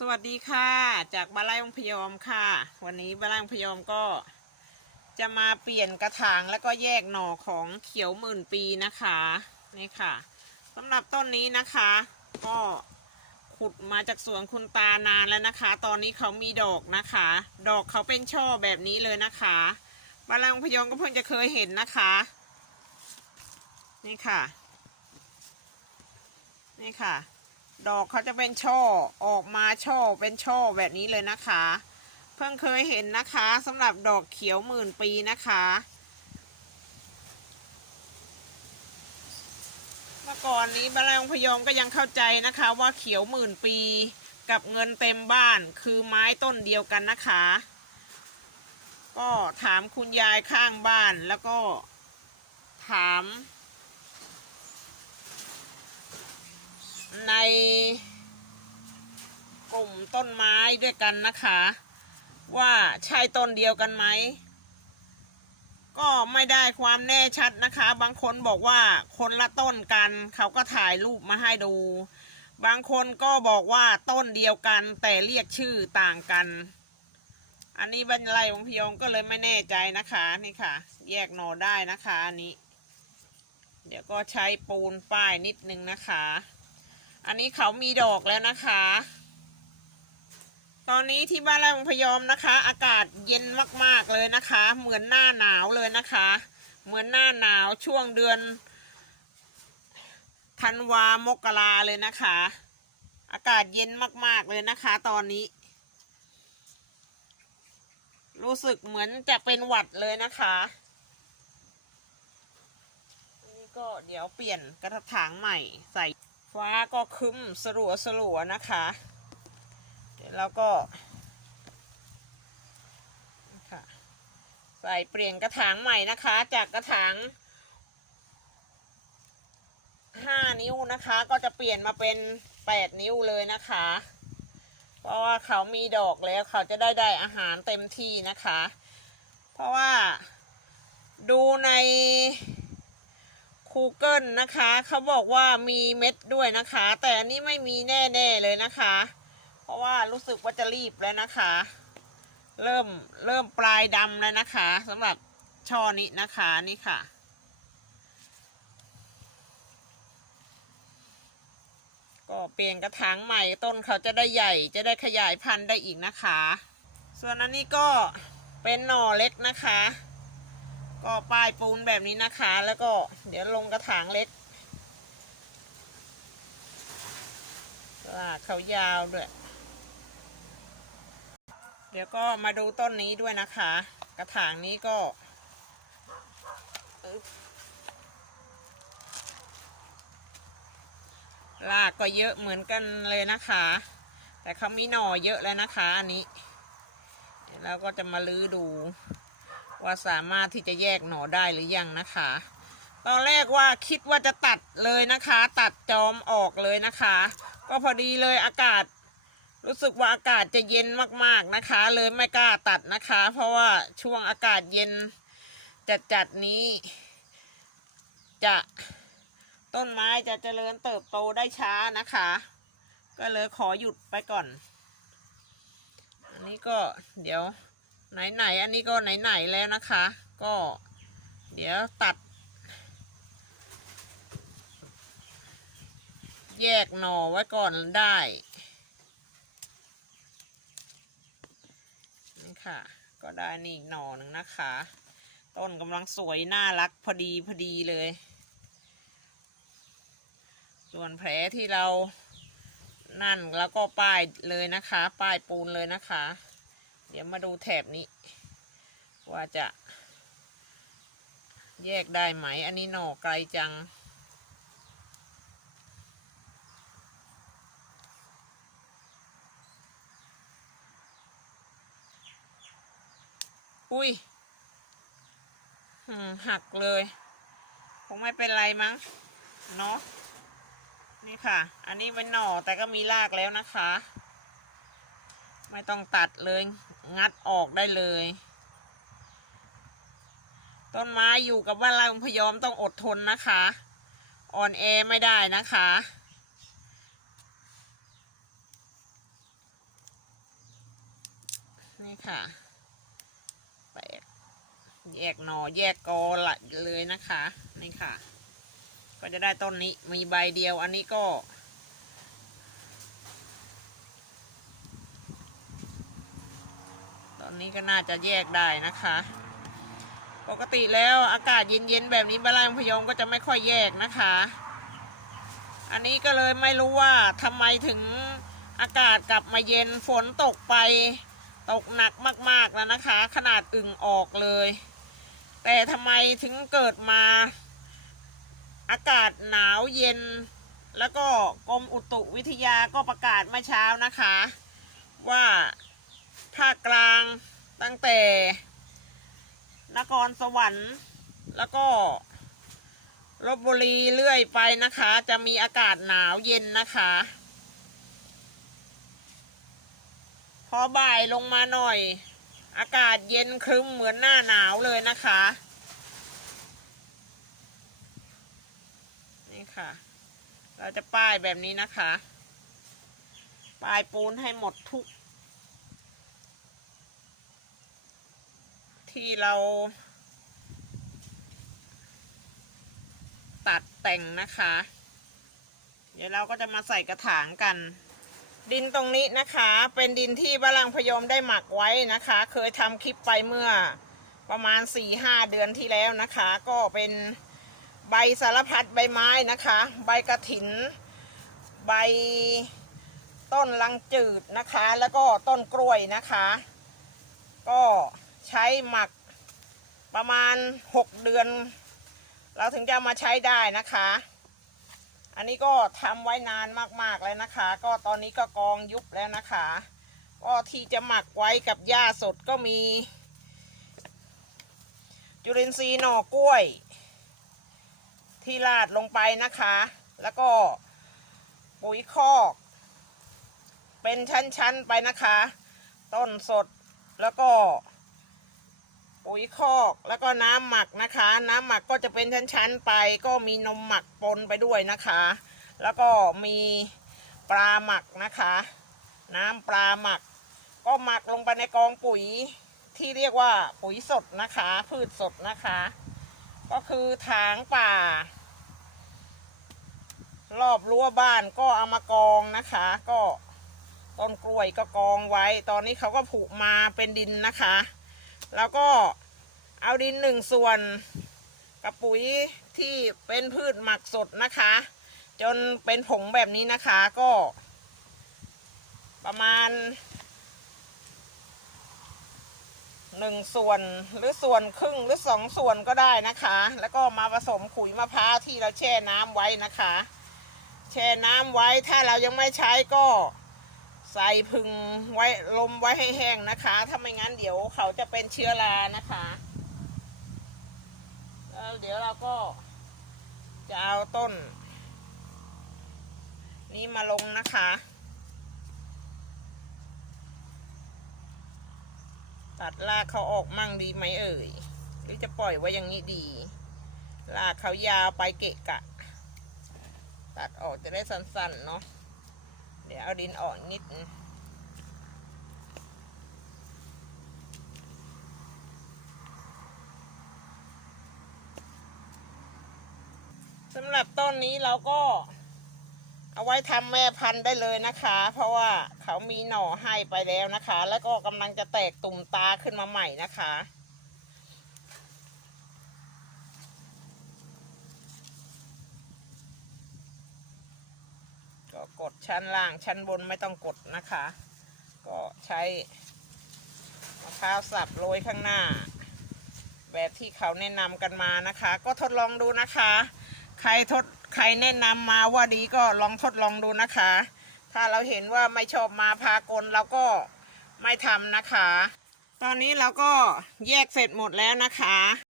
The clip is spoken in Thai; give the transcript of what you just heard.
สวัสดีค่ะ จากบ้านไร่องพยอมค่ะ วันนี้บ้านไร่องพยอมก็ จะมาเปลี่ยนกระถางแล้วก็แยกหน่อของเขียวหมื่นปีนะคะนี่ค่ะสำหรับต้นนี้นะคะ ก็ขุดมาจากสวนคุณตานานแล้วนะคะ ตอนนี้เขามีดอกนะคะ ดอกเขาเป็นช่อแบบนี้เลยนะคะบ้านไร่องพยอมก็เพิ่งจะเคยเห็นนะคะ นี่ค่ะ นี่ค่ะ ดอกเขาจะเป็นช่อออกมาช่อเป็นช่อแบบนี้เลยนะคะ เพิ่งเคยเห็นนะคะสำหรับดอกเขียวหมื่นปีนะคะ เมื่อก่อนนี้บานไร่องพยอมก็ยังเข้าใจนะคะว่าเขียวหมื่นปีกับเงินเต็มบ้านคือไม้ต้นเดียวกันนะคะ ก็ถามคุณยายข้างบ้านแล้วก็ถาม ในกลุ่มต้นไม้ด้วยกันนะคะ ว่าใช่ต้นเดียวกันไหม ก็ไม่ได้ความแน่ชัดนะคะ บางคนบอกว่าคนละต้นกัน เขาก็ถ่ายรูปมาให้ดู บางคนก็บอกว่าต้นเดียวกันแต่เรียกชื่อต่างกัน อันนี้บรรลัยของพี่ยงก็เลยไม่แน่ใจนะคะนี่ค่ะ แยกหน่อได้นะคะอันนี้ เดี๋ยวก็ใช้ปูนป้ายนิดนึงนะคะ อันนี้เขามีดอกแล้วนะคะ ตอนนี้ที่บ้านไร่องพยอมนะคะ อากาศเย็นมากๆเลยนะคะ เหมือนหน้าหนาวเลยนะคะ เหมือนหน้าหนาวช่วงเดือนธันวามกราเลยนะคะ อากาศเย็นมากๆเลยนะคะ ตอนนี้ รู้สึกเหมือนจะเป็นหวัดเลยนะคะนนี้ก็เดี๋ยวเปลี่ยนกระถางใหม่ใส่ ฟ้าก็คึ้มสลัวสลัวนะคะ เดี๋ยวเราก็ใส่เปลี่ยนกระถางใหม่นะคะ จากกระถางห้านิ้วนะคะ ก็จะเปลี่ยนมาเป็นแปดนิ้วเลยนะคะ เพราะว่าเขามีดอกแล้วเขาจะได้ได้อาหารเต็มที่นะคะ เพราะว่าดูใน Google นะคะเขาบอกว่ามีเม็ดด้วยนะคะ แต่อันนี้ไม่มีแน่ๆเลยนะคะ เพราะว่ารู้สึกว่าจะรีบแล้วนะคะ เริ่มเริ่มปลายดำแล้วนะคะสำหรับช่อนี้นะคะนี่ค่ะ ก็เปลี่ยนกระถางใหม่ต้นเขาจะได้ใหญ่จะได้ขยายพันธุ์ได้อีกนะคะ ส่วนอันนี้ก็เป็นหน่อเล็กนะคะ ก็ป้ายปูนแบบนี้นะคะ แล้วก็เดี๋ยวลงกระถางเล็กลากเขายาวด้วย เดี๋ยวก็มาดูต้นนี้ด้วยนะคะ กระถางนี้ก็ลากก็เยอะเหมือนกันเลยนะคะ แต่เขามีหน่อเยอะแล้วนะคะ อันนี้เดี๋ยวเราก็จะมาลื้อดู ว่าสามารถที่จะแยกหน่อได้หรือยังนะคะ ตอนแรกว่าคิดว่าจะตัดเลยนะคะ ตัดจอมออกเลยนะคะ ก็พอดีเลยอากาศ รู้สึกว่าอากาศจะเย็นมากๆนะคะ เลยไม่กล้าตัดนะคะ เพราะว่าช่วงอากาศเย็นจัดๆนี้ จะต้นไม้จะเจริญเติบโตได้ช้านะคะ ก็เลยขอหยุดไปก่อน อันนี้ก็เดี๋ยว ไหนๆอันนี้ก็ไหนๆแล้วนะคะ ก็เดี๋ยวตัด แยกหน่อไว้ก่อนได้นี่ค่ะ ก็ได้นี่อีกหน่อหนึ่งนะคะ ต้นกำลังสวยน่ารักพอดีพอดีเลย ส่วนแผลที่เรานั่นแล้วก็ป้ายเลยนะคะ ป้ายปูนเลยนะคะ เดี๋ยวมาดูแถบนี้ ว่าจะแยกได้ไหม อันนี้หน่อไกลจัง อุ้ยห,หักเลย คงไม่เป็นไรมั้ง เนาะ นี่ค่ะ อันนี้เป็นหน่อแต่ก็มีรากแล้วนะคะ ไม่ต้องตัดเลย งัดออกได้เลย ต้นไม้อยู่กับบ้านเราพยอมต้องอดทนนะคะอ่อนแอไม่ได้นะคะนี่ค่ะแตกแยกหน่อแยกกอละเลยนะคะนี่ค่ะ ก็จะได้ต้นนี้มีใบเดียวอันนี้ก็ ตอ นี้ก็น่าจะแยกได้นะคะ ปกติแล้วอากาศเย็นๆแบบนี้บาลางพยองก็จะไม่ค่อยแยกนะคะ อันนี้ก็เลยไม่รู้ว่าทำไมถึงอากาศกลับมาเย็นฝนตกไปตกหนักมากๆแล้วนะคะ ขนาดอึ่งออกเลย แต่ทำไมถึงเกิดมา อากาศหนาวเย็น แล้วก็กรมอุตุวิทยาก็ประกาศเมื่อเช้านะคะ ว่า ภาคกลางตั้งแต่นครสวรรค์แล้วก็ลบบุรีเรื่อยไปนะคะ จะมีอากาศหนาวเย็นนะคะ พอบ่ายลงมาหน่อย อากาศเย็นครึ้มเหมือนหน้าหนาวเลยนะคะ นี่ค่ะ เราจะป้ายแบบนี้นะคะ ป้ายปูนให้หมดทุก ที่เรา ตัดแต่งนะคะ เดี๋ยวเราก็จะมาใส่กระถางกัน ดินตรงนี้นะคะ เป็นดินที่บาลังพยมได้หมักไว้นะคะ เคยทำคลิปไปเมื่อประมาณ4ี่ห้าเดือนที่แล้วนะคะ ก็เป็นใบสารพัดใบไม้นะคะ ใบกระถิน ใบต้นลังจืดนะคะ แล้วก็ต้นกล้วยนะคะ ก็ ใช้หมักประมาณ 6 เดือน เราถึงจะมาใช้ได้นะคะ อันนี้ก็ทำไว้นานมากๆแล้วนะคะ ก็ตอนนี้ก็กองยุบแล้วนะคะ ก็ที่จะหมักไว้กับหญ้าสดก็มี จุลินทรีย์หน่อกล้วย ที่ราดลงไปนะคะ แล้วก็ปุ๋ยคอก เป็นชั้นๆไปนะคะ ต้นสดแล้วก็ ปุ๋ยคอกแล้วก็น้ำหมักนะคะ น้ำหมักก็จะเป็นชั้นๆไป ก็มีนมหมักปนไปด้วยนะคะ แล้วก็มีปลาหมักนะคะ น้ำปลาหมัก ก็หมักลงไปในกองปุ๋ยที่เรียกว่าปุ๋ยสดนะคะ พืชสดนะคะ ก็คือถางป่า รอบรั้วบ้านก็เอามากองนะคะ ก็ต้นกล้วยก็กองไว้ ตอนนี้เขาก็ผูกมาเป็นดินนะคะ แล้วก็เอาดินหนึ่งส่วนกับปุ๋ยที่เป็นพืชหมักสดนะคะ จนเป็นผงแบบนี้นะคะก็ ประมาณหนึ่งส่วนหรือส่วนครึ่งหรือสองส่วนก็ได้นะคะ แล้วก็มาผสมขุยมะพร้าวที่เราแช่น้ำไว้นะคะ แช่น้ำไว้ถ้าเรายังไม่ใช้ก็ ใส่พึงไว้ลมไว้ให้แห้งนะคะ ถ้าไม่งั้นเดี๋ยวเขาจะเป็นเชื้อรานะคะ แล้วเดี๋ยวเราก็จะเอาต้น นี้มาลงนะคะ ตัดรากเขาออกมั่งดีไหมเอ่ย หรือจะปล่อยไว้อย่างนี้ดี รากเขายาวไปเกะกะ ตัดออกจะได้สั้นๆเนาะ เดี๋ยวเอาดินออกนิดนึงสำหรับต้นนี้เราก็ เอาไว้ทำแม่พันธุ์ได้เลยนะคะ เพราะว่าเขามีหน่อให้ไปแล้วนะคะ แล้วก็กำลังจะแตกตุ่มตาขึ้นมาใหม่นะคะ ดชั้นล่างชั้นบนไม่ต้องกดนะคะ ก็ใช้มะพร้าวสับโรยข้างหน้า แบบที่เขาแนะนำกันมานะคะ ก็ทดลองดูนะคะ ใครทดใครแนะนำมาว่าดีก็ลองทดลองดูนะคะ ถ้าเราเห็นว่าไม่ชอบมาพากลเราก็ไม่ทำนะคะ ตอนนี้เราก็แยกเสร็จหมดแล้วนะคะ